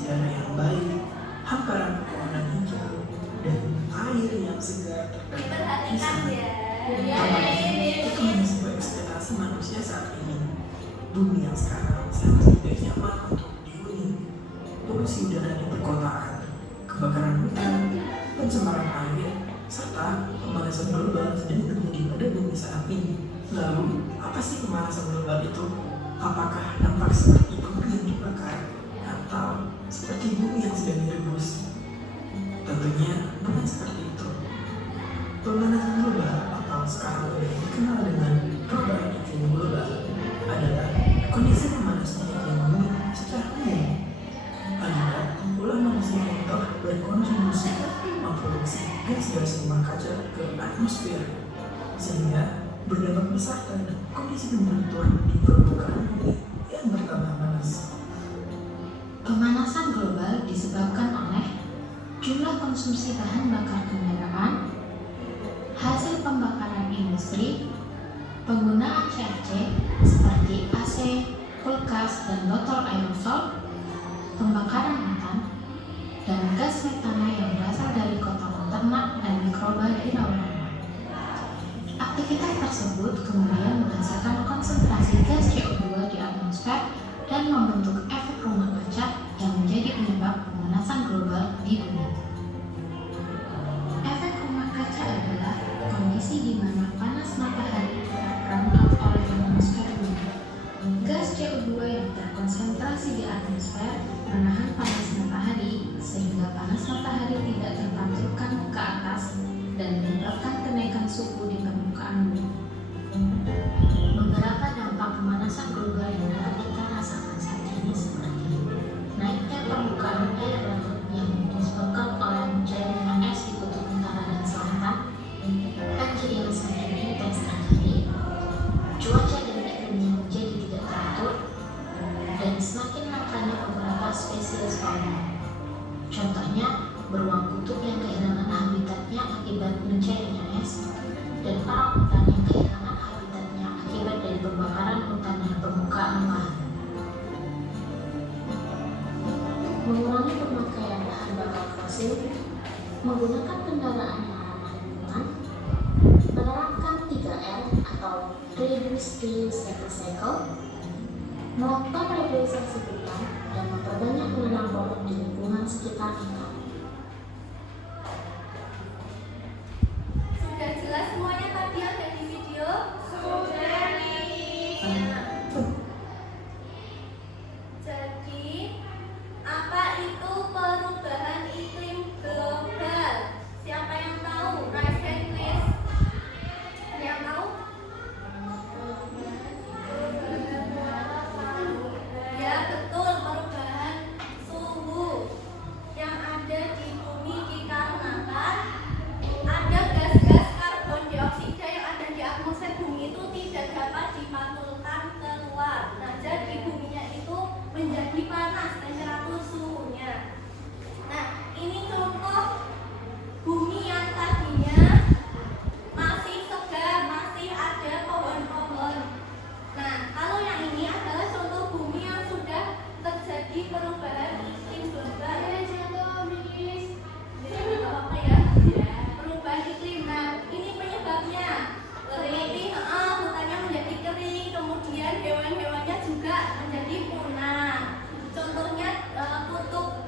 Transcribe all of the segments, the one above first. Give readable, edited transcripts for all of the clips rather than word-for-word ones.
sirkulasi udara yang baik, hamparan pepohonan hijau, dan air yang segar terdapat di sana. Itu hanya sebuah ekspektasi manusia saat ini. Bumi yang sekarang sangat tidak nyaman untuk dihuni. Polusi udara di perkotaan, kebakaran hutan, pencemaran air, serta pemanasan global sedang terjadi pada bumi saat ini. Lalu, apa sih pemanasan global itu? Apakah nampak seperti bumi yang dibakar atau seperti bumi yang sedang direbus? Tentunya bukan seperti itu. Pemanasan global atau sekarang lebih dikenal dengan perubahan iklim global adalah kondisi memanasnya iklim bumi secara umum akibat ulah manusia yang telah berkontribusi memproduksi gas-gas rumah kaca ke atmosfer, sehingga berdampak besar terhadap kondisi pembentukan di permukaan bumi yang bertambah panas. Pemanasan global disebabkan oleh jumlah konsumsi bahan bakar kendaraan, hasil pembakaran industri, penggunaan CFC seperti AC, kulkas, dan botol aerosol, pembakaran hutan, dan gas metana yang berasal dari kotoran ternak dan mikroba di rawa-rawa. Aktivitas tersebut kemudian menghasilkan konsentrasi gas CO2 di atmosfer dan membentuk efek rumah kaca yang menjadi penyebab pemanasan global di bumi. Efek rumah kaca adalah kondisi di mana panas matahari terperangkap oleh atmosfer bumi. Gas CO2 yang terkonsentrasi di atmosfer menahan panas matahari sehingga panas matahari tidak terpantulkan ke atas dan menyebabkan kenaikan suhu di permukaan bumi. Beberapa dampak pemanasan global yang dapat kita rasakan saat ini seperti naiknya permukaan air laut yang disebabkan oleh mencairnya es di kutub utara dan selatan, banjir yang semakin intens terjadi, cuaca dan iklimnya menjadi tidak teratur, dan semakin langkanya beberapa spesies fauna. Contohnya, beruang kutub yang kehilangan habitatnya akibat mencairnya es, dan orang hutan yang kehilangan habitatnya akibat dari pembakaran hutan dan permukaan lahan. Mengurangi pemakaian bahan bakar fosil, menggunakan kendaraan yang ramah lingkungan, menerapkan 3R atau Reduce, Reuse, Recycle, melakukan reboisasi hutan, dan memperbanyak menanam pohon di lingkungan sekitar kita. Sudah jelas semuanya tadi ada di video? Sudah nih. Jadi, apa itu perubahan iklim global? Siapa yang tahu? Raise hand please. Ada yang tahu? Ya betul, perubahan suhu yang ada di bumi dikarenakan ada gas-gas karbon dioksida yang ada di atmosfer bumi itu tidak dapat dipantulkan keluar. Nah, jadi buminya itu menjadi panas temperatur suhunya. Nah, ini contoh bumi yang tadinya masih segar, masih ada pohon-pohon. Nah, kalau yang ini adalah contoh bumi yang sudah terjadi perubahan iklim global. Apa ya? Perubahan iklim. Nah, ini penyebabnya kering, hutannya menjadi kering, kemudian hewan-hewannya juga menjadi punah. Contohnya kutub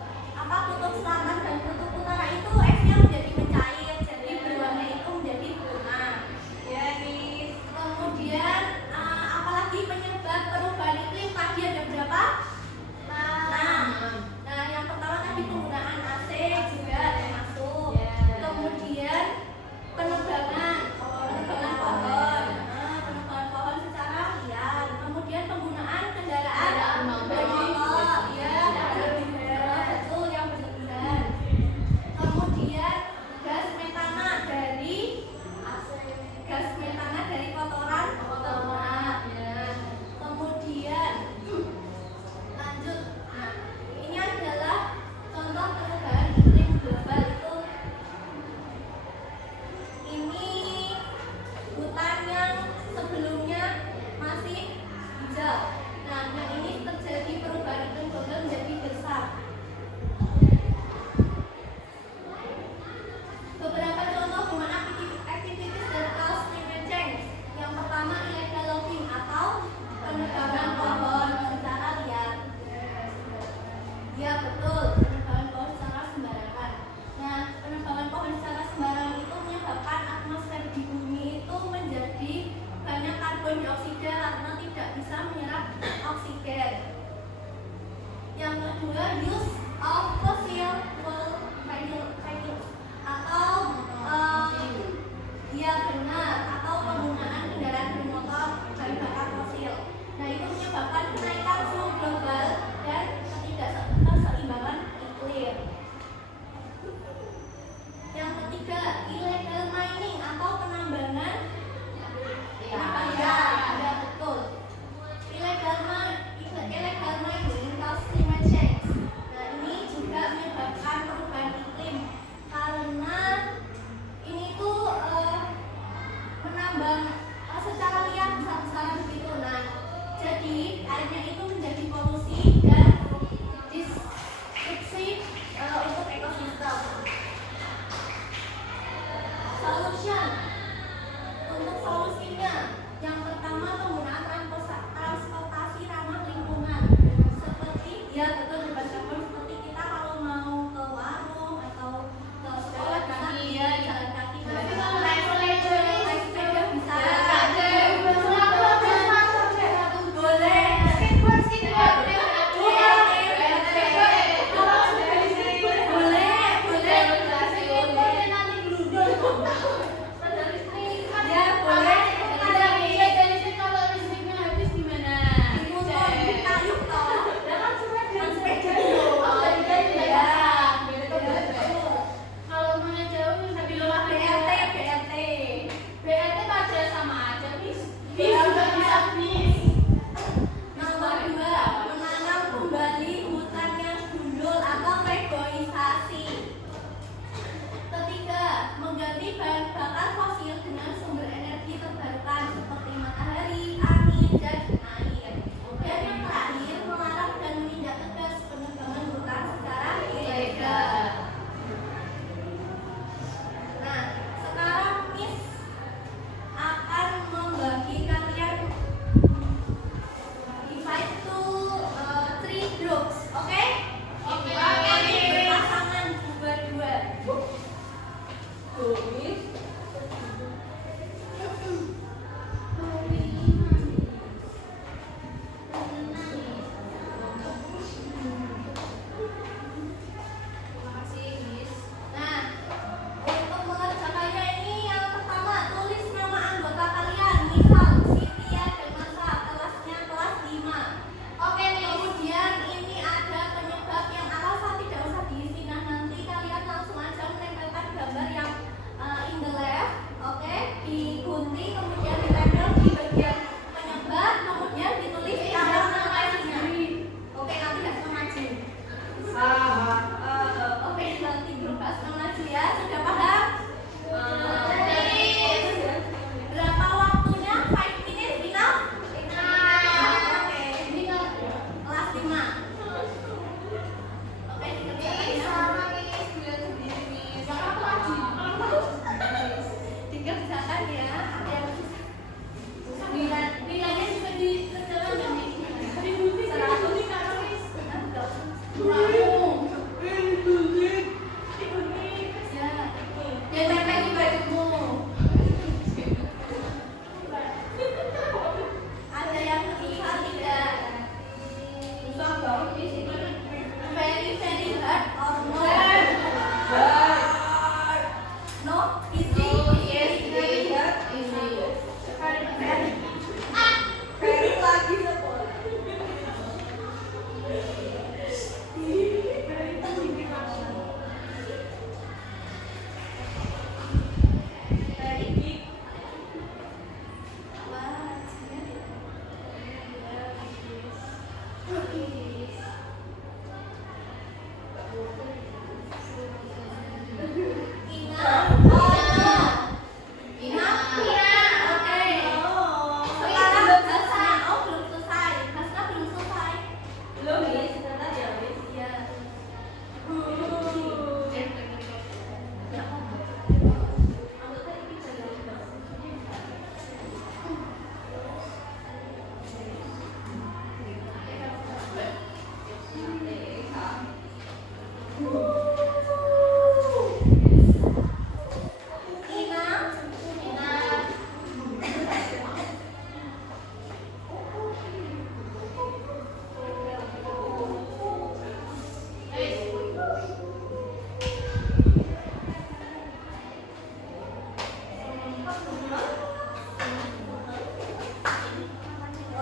selatan dan kutub utara itu esnya menjadi mencair, jadi berwarna itu menjadi punah. Ya, kemudian apalagi penyebab perubahan iklim tadi ada berapa? Nah, yang pertama tadi penggunaan AC juga ada masuk. Kemudian penebangan pohon secara liar. Kemudian penggunaan kendaraan bermotor, ya, betul yang berlebihan. Kemudian gas metana dari kotoran, ya. Kemudian lanjut. Nah, ini adalah contoh perubahan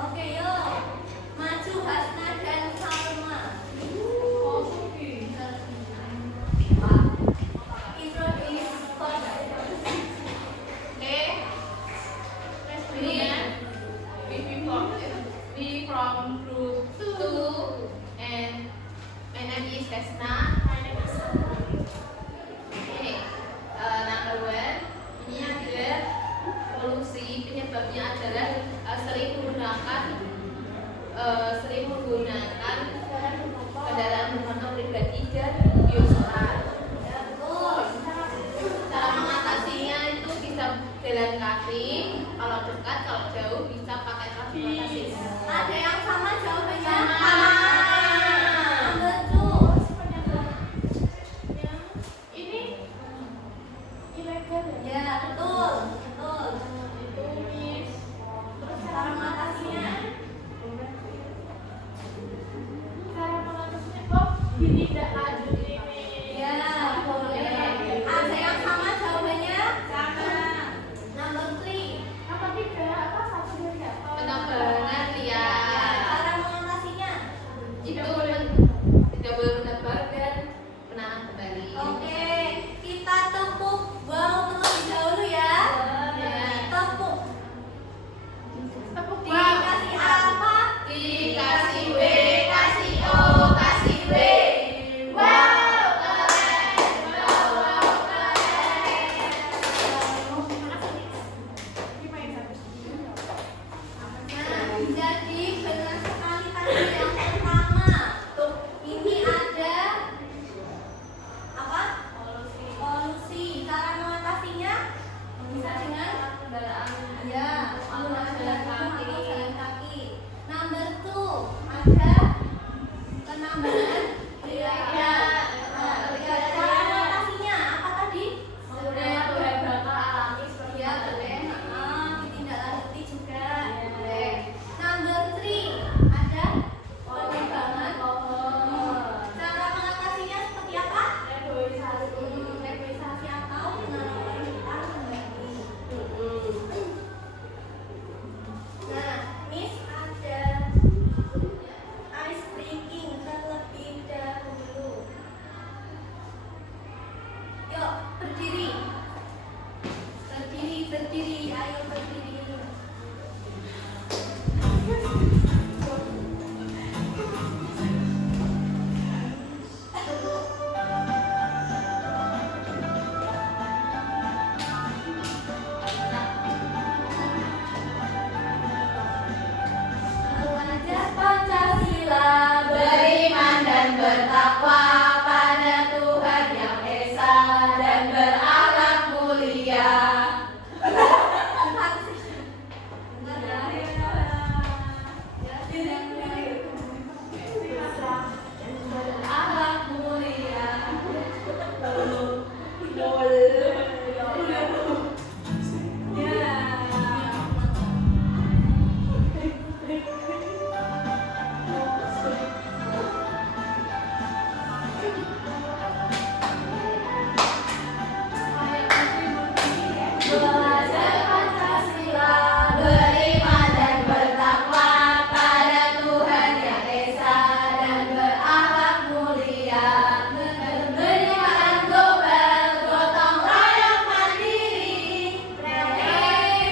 Oke, yuk. Maju Hasna dan Salma. Introduce first. We from group 2 and my name is Hasna. Okay, number 1 ini adalah polusi, penyebabnya adalah sering menggunakan kendaraan bermotor pribadi dan biosolar. Cara mengatasinya itu bisa jalan kaki, kalau dekat, kalau jauh bisa pakai transportasi. Ada yang sama jawabannya? Sama. Betul. Ini ilegal Ya, betul. Betul. Tulis. Cara mengatasinya? Cara mengatasinya kok ditindaklanjuti ini. Ya, boleh. Ada yang sama jawabannya? Sama. Number 3. Apa tidak? Apa satu dari apa? Penerbangan liar. Cara mengatasinya? Itu tidak boleh menebar dan menanam kembali. Oke, kita tepuk wow terlebih dahulu ya. Ya. Tepuk. Tepuk Dikasih apa? Dikasih W, kasih O, kasih W. Wow, keren. Wow, Nah, jadi benar sekali tadi yang pertama. Tuh, ini ada apa? Polusi. Cara mengatasinya bisa dengan kendaraan. Ya, menggunakan jalan kaki. Number 2 ada penambahan biaya. Cara mengatasinya apa tadi? Menggunakan bahan bakar alami seperti Ya, boleh. Ditindaklanjuti juga. Boleh. Number 3 ada penerbangan. Cara mengatasinya seperti apa? Reboisasi atau penanaman sekitar kembali. Nah, Miss ada ice breaking terlebih dahulu. Yuk, berdiri. Berdiri, ayo berdiri. Mengajar Pancasila, beriman dan bertakwa pada Tuhan Yang Esa dan berakhlak mulia. Berakhlak mulia. Belajar Pancasila, beriman dan bertakwa pada Tuhan Yang Esa dan berakhlak mulia. Penerimaan global, gotong royong mandiri, kreatif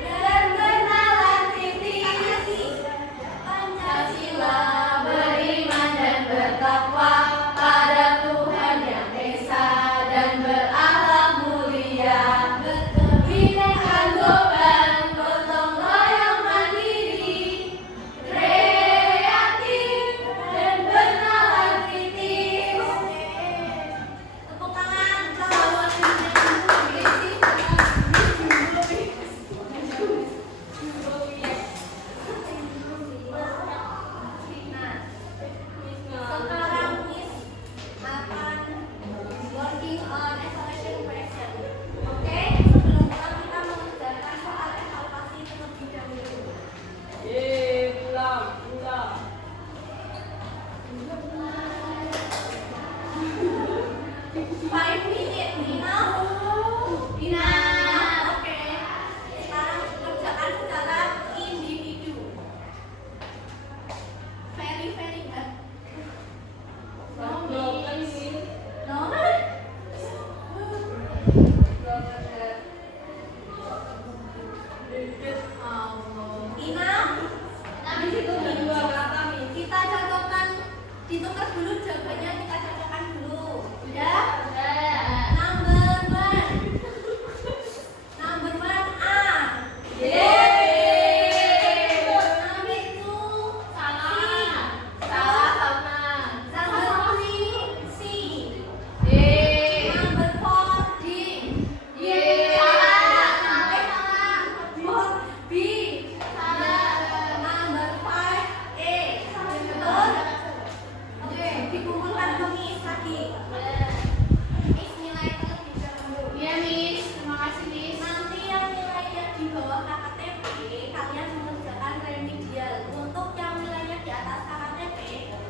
dan bernalar kritis. Pancasila, beriman dan bertakwa pada Tuhan Yang Esa dan berakhlak mulia. 5 minutes. Enough? Enough. Oke. Sekarang kerjakan secara individu. Very good. No. Enough? Kita cocokkan, ditukar dulu jawabannya, kita cocokkan dulu. Udah? Number one A. Number two Number three C. Number four D. Number B. Number five A. Betul? Oke, dikumpulkan ke Miss lagi. Miss nilai terlebih dahulu. Nanti yang nilainya di bawah KKTP, kalian mengerjakan remedial. Untuk yang nilainya di atas KKTP,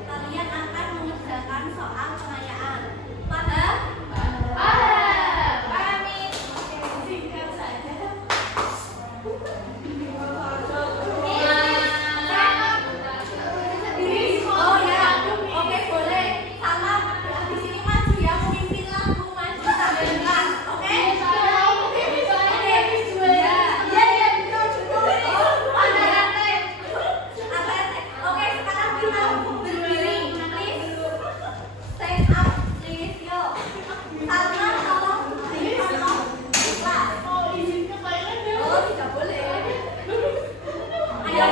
kalian akan mengerjakan soal pengayaan. Paham? Oke, singkat saja. Oh ya, oke boleh. Sama di sini maju ya, memimpin lagu maju sambil gerak. Oke? Oke, sekarang kita berdiri. Please stand up, please. Yo. Salma, tolong dipotong di kelas. Oh, tidak boleh. Ayo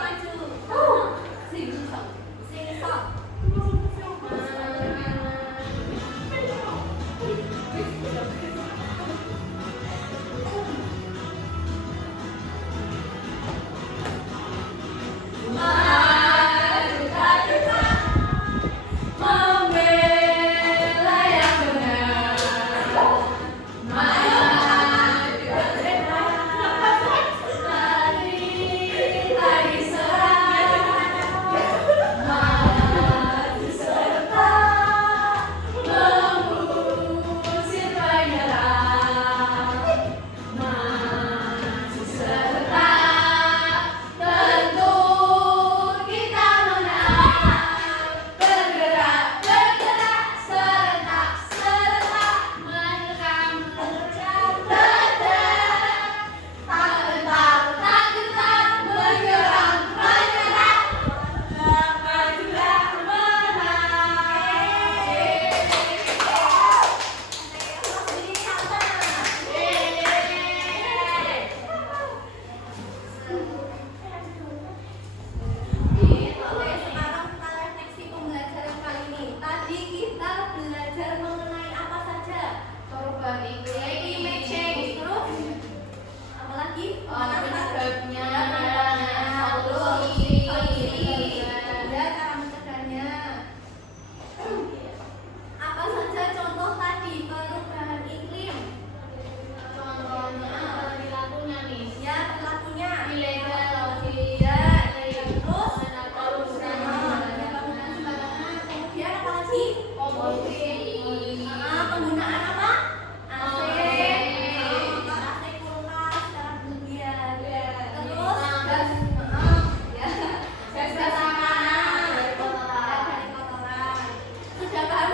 maju. Sing song. Membela yang benar. Lari maju serta mengusir penyerang. Maju serta tentu kita menang. Bergerak serentak menerkam tak gentar bergerak menyerang. Majulah Oke, sekarang kita refleksi pembelajaran kali ini. Tadi kita belajar mengenai apa saja? Image change, terus apalagi? Penyebabnya, solusi, solusi. ya cara mencegahnya. Apa saja contoh tadi perubahan iklim? Contohnya perilakunya nih. Ya, perilakunya. Ilegal, Ya, terus polusi, kemudian apa lagi? Penggunaan apa? AC, motor AC kulkas secara berlebihan. Terus gas, ya, gas makanan dari kotoran. Sudah paham